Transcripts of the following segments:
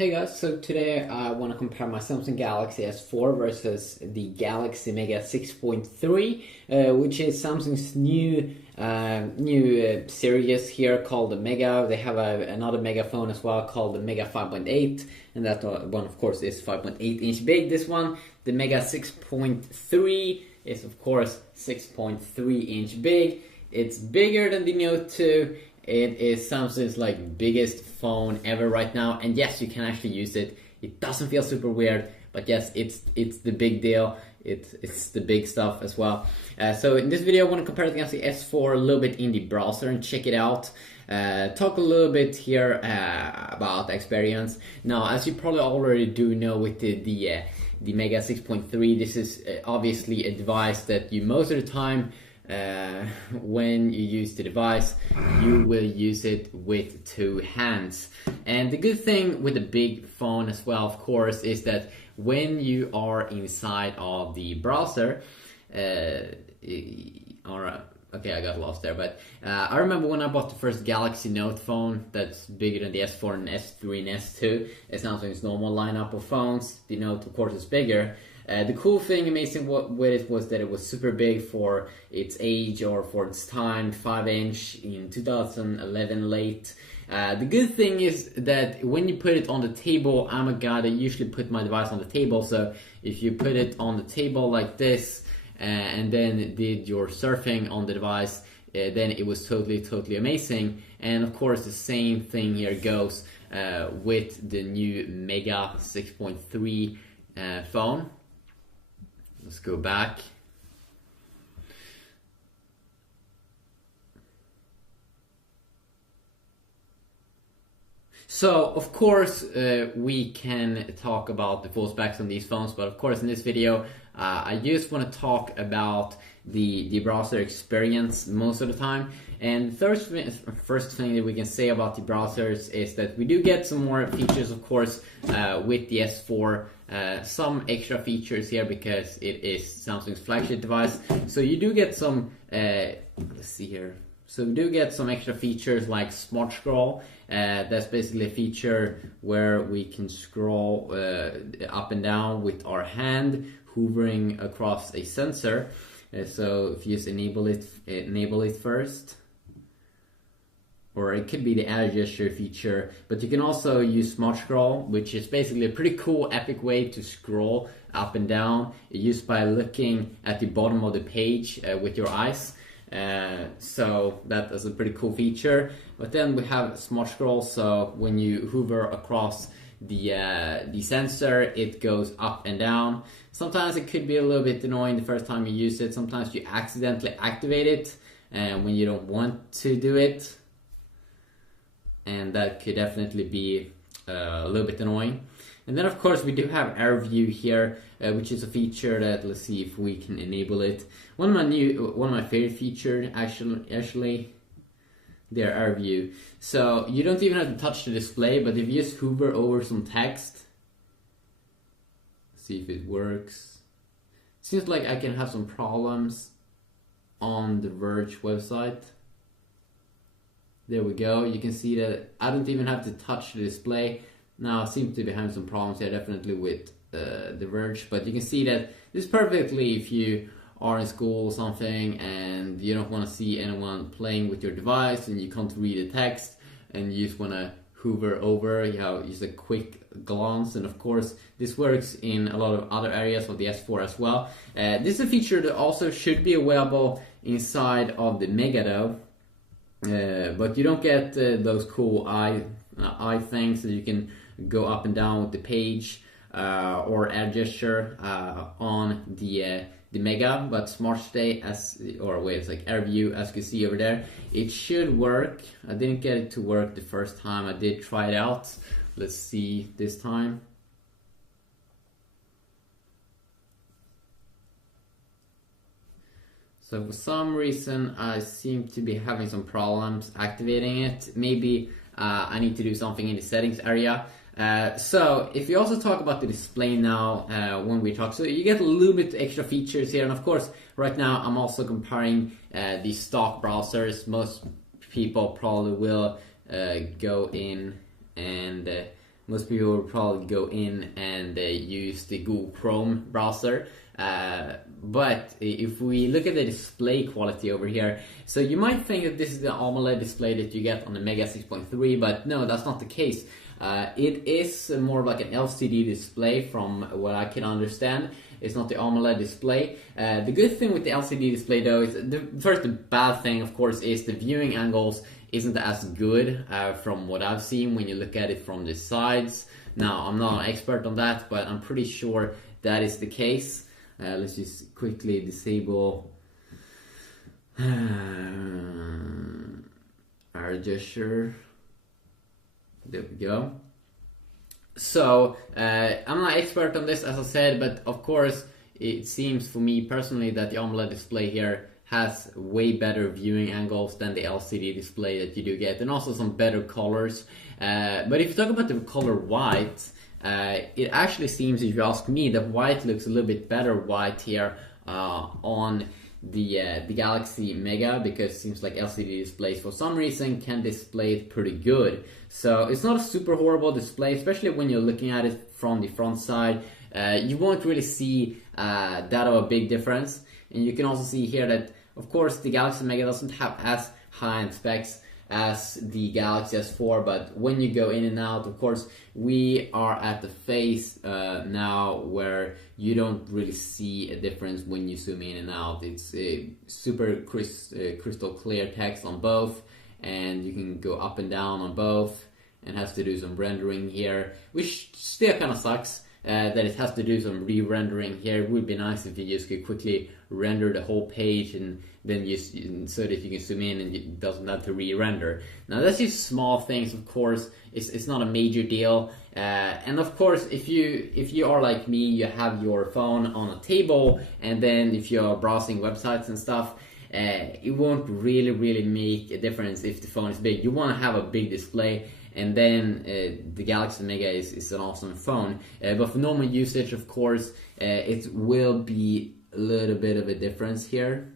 Hey guys, so today I want to compare my Samsung Galaxy S4 versus the Galaxy Mega 6.3, which is Samsung's new series here called the Mega. They have another Mega phone as well called the Mega 5.8, and that one of course is 5.8 inch big. This one, the Mega 6.3, is of course 6.3 inch big. It's bigger than the Note 2. It is Samsung's biggest phone ever right now, and yes, you can actually use it. It doesn't feel super weird, but yes, it's the big deal. It's the big stuff as well. So in this video, I want to compare it against the S4 a little bit in the browser and check it out. Talk a little bit here about the experience. Now, as you probably already do know, with the Mega 6.3, this is obviously a device that you most of the time. When you use the device, you will use it with two hands. And the good thing with a big phone as well, of course, is that when you are inside of the browser, okay, I got lost there, but I remember when I bought the first Galaxy Note phone that's bigger than the S4 and S3 and S2. It's Samsung's normal lineup of phones. The Note, of course, is bigger. The cool thing, amazing with it, was that it was super big for its age or for its time, 5-inch in 2011 late. The good thing is that when you put it on the table, I'm a guy that usually put my device on the table, so if you put it on the table like this and then did your surfing on the device, then it was totally amazing. And of course the same thing here goes with the new Mega 6.3 phone. Let's go back. So, of course, we can talk about the full specs on these phones, but of course in this video, I just want to talk about the browser experience most of the time. And first thing that we can say about the browsers is that we do get some more features, of course, with the S4. Some extra features here because it is Samsung's flagship device. So you do get some, let's see here. So we do get some extra features like Smart Scroll. That's basically a feature where we can scroll up and down with our hand, hovering across a sensor. So if you just enable it first. Or it could be the add gesture feature, but you can also use Smart Scroll, which is basically a pretty cool, epic way to scroll up and down, used by looking at the bottom of the page with your eyes. So that is a pretty cool feature. But then we have Smart Scroll, so when you hover across the sensor, it goes up and down. Sometimes it could be a little bit annoying the first time you use it. Sometimes you accidentally activate it when you don't want to do it. And that could definitely be a little bit annoying. And then of course we do have Air View here, which is a feature that, let's see if we can enable it. One of my favorite features actually, their Air View. So you don't even have to touch the display, but if you just hover over some text, see if it works. Seems like I can have some problems on the Verge website. There we go. You can see that I don't even have to touch the display. Now I seem to be having some problems here, definitely with the Verge, but you can see that this is perfectly if you are in school or something and you don't want to see anyone playing with your device and you can't read the text and you just want to hover over, you have just a quick glance. And of course this works in a lot of other areas of the S4 as well. This is a feature that also should be available inside of the Mega though. But you don't get those cool eye things that you can go up and down with the page or add gesture on the Mega. But Smart Stay it's like Air View, as you can see over there, it should work. I didn't get it to work the first time. I did try it out. Let's see this time. So for some reason I seem to be having some problems activating it. Maybe I need to do something in the settings area. So if you also talk about the display now when we talk, so you get a little bit extra features here. And of course right now I'm also comparing the stock browsers. Most people probably will go in and most people will probably go in and use the Google Chrome browser. But if we look at the display quality over here, so you might think that this is the AMOLED display that you get on the Mega 6.3, but no, that's not the case. It is more like an LCD display from what I can understand. It's not the AMOLED display. The good thing with the LCD display though is, the bad thing of course is the viewing angles isn't as good from what I've seen when you look at it from the sides. Now, I'm not an expert on that, but I'm pretty sure that is the case. Let's just quickly disable our gesture. There we go. So, I'm not an expert on this, as I said, but of course, it seems for me personally that the AMOLED display here has way better viewing angles than the LCD display that you do get, and also some better colors. But if you talk about the color white, it actually seems, if you ask me, that white looks a little bit better white here on the Galaxy Mega, because it seems like LCD displays for some reason can display it pretty good. So it's not a super horrible display, especially when you're looking at it from the front side. You won't really see that of a big difference. And you can also see here that, of course, the Galaxy Mega doesn't have as high-end specs as the Galaxy S4, but when you go in and out, of course, we are at the phase now where you don't really see a difference when you zoom in and out. It's a super crystal clear text on both, and you can go up and down on both, and has to do some rendering here, which still kind of sucks. That it has to do some re-rendering here. It would be nice if you just could quickly render the whole page and then just so that you can zoom in and it doesn't have to re-render. Now that's just small things, of course. It's not a major deal. And of course, if you are like me, you have your phone on a table, and then if you're browsing websites and stuff, it won't really make a difference if the phone is big. You want to have a big display. And then the Galaxy Mega is an awesome phone. But for normal usage, of course, it will be a little bit of a difference here.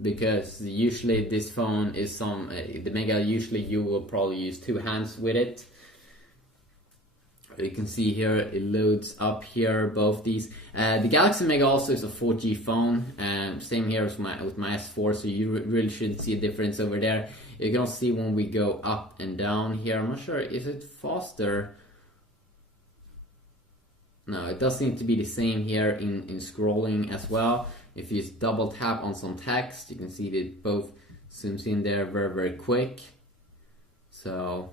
Because usually this phone is the Mega, usually you will probably use two hands with it. You can see here it loads up here, both these. The Galaxy Mega also is a 4G phone, same here with my S4, so you really shouldn't see a difference over there. You can also see when we go up and down here, I'm not sure, is it faster? No, it does seem to be the same here in scrolling as well. If you just double tap on some text, you can see that it both zooms in there very quick. So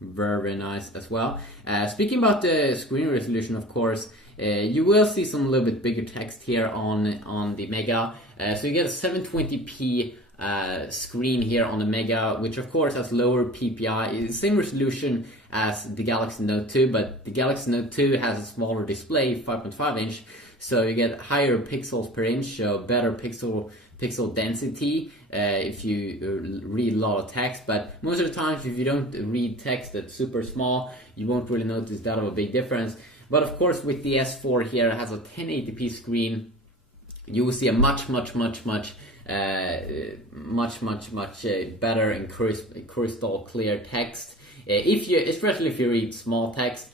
very nice as well. Speaking about the screen resolution, of course, you will see some little bit bigger text here on the Mega. So you get a 720p screen here on the Mega, which of course has lower PPI. It's the same resolution as the Galaxy Note 2, but the Galaxy Note 2 has a smaller display, 5.5 inch, so you get higher pixels per inch, so better pixel density if you read a lot of text. But most of the times, if you don't read text that's super small, you won't really notice that of a big difference. But of course, with the S4 here, it has a 1080p screen. You will see a much better and crystal clear text. Especially if you read small text,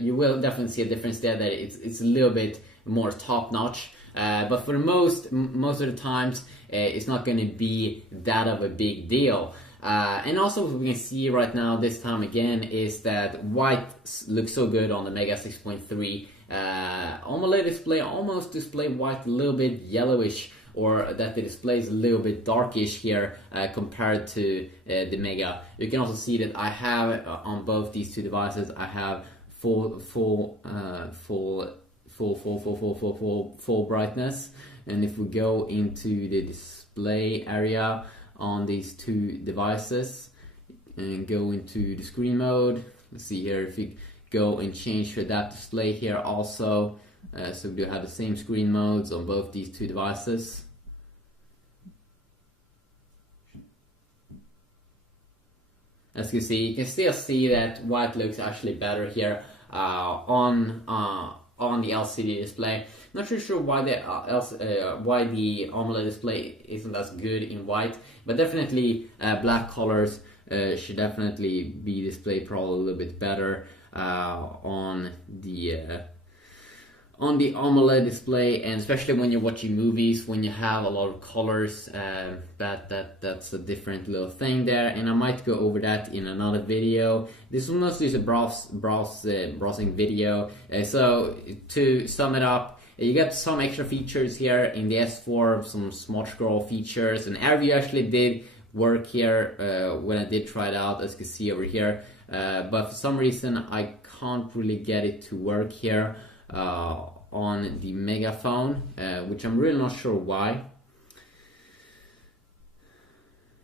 you will definitely see a difference there. That it's a little bit more top notch. But for most of the times, it's not going to be that of a big deal. And also what we can see right now, this time again, is that white looks so good on the Mega 6.3. AMOLED display almost display white a little bit yellowish, or that the display is a little bit darkish here compared to the Mega. You can also see that I have on both these two devices, I have full brightness. And if we go into the display area on these two devices and go into the screen mode, let's see here, if you go and change for that display here also, so we do have the same screen modes on both these two devices. As you can still see that white looks actually better here on the LCD display. Not really sure why why the AMOLED display isn't as good in white, but definitely black colors should definitely be displayed probably a little bit better on the AMOLED display, and especially when you're watching movies, when you have a lot of colors, that's a different little thing there, and I might go over that in another video. This will mostly is a browsing video. So to sum it up, you get some extra features here in the S4, some smart scroll features, and AirView actually did work here when I did try it out, as you can see over here, but for some reason I can't really get it to work here on the Megaphone, which I'm really not sure why.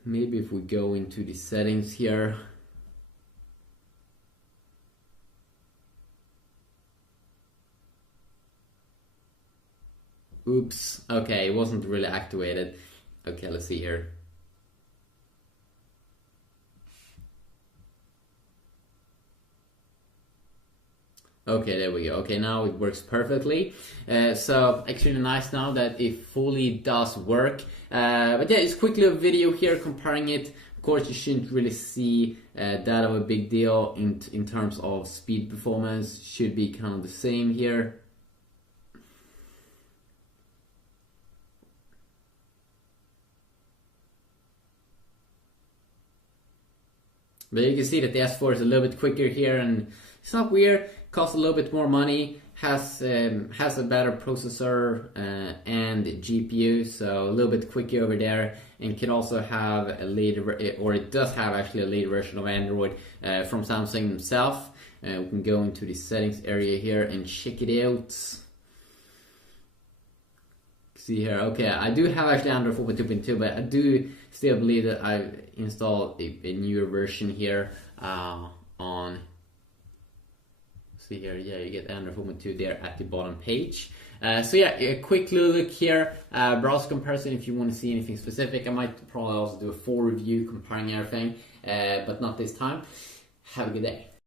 Maybe if we go into the settings here. Oops, okay, it wasn't really activated. Okay, let's see here. Okay, there we go. Okay, now it works perfectly. So actually nice now that it fully does work. But yeah, it's quickly a video here comparing it. Of course, you shouldn't really see that of a big deal in terms of speed performance. Should be kind of the same here. But you can see that the S4 is a little bit quicker here, and it's not weird. Costs a little bit more money. Has a better processor and GPU, so a little bit quicker over there, and can also have a later, or it does have actually a later version of Android from Samsung themselves. We can go into the settings area here and check it out. See here, okay, I do have actually Android 4.2.2, but I do still believe that I've installed a newer version here on. See here, yeah, you get Android 4.2 there at the bottom page. So yeah, a quick little look here, browser comparison if you want to see anything specific. I might probably also do a full review comparing everything, but not this time. Have a good day.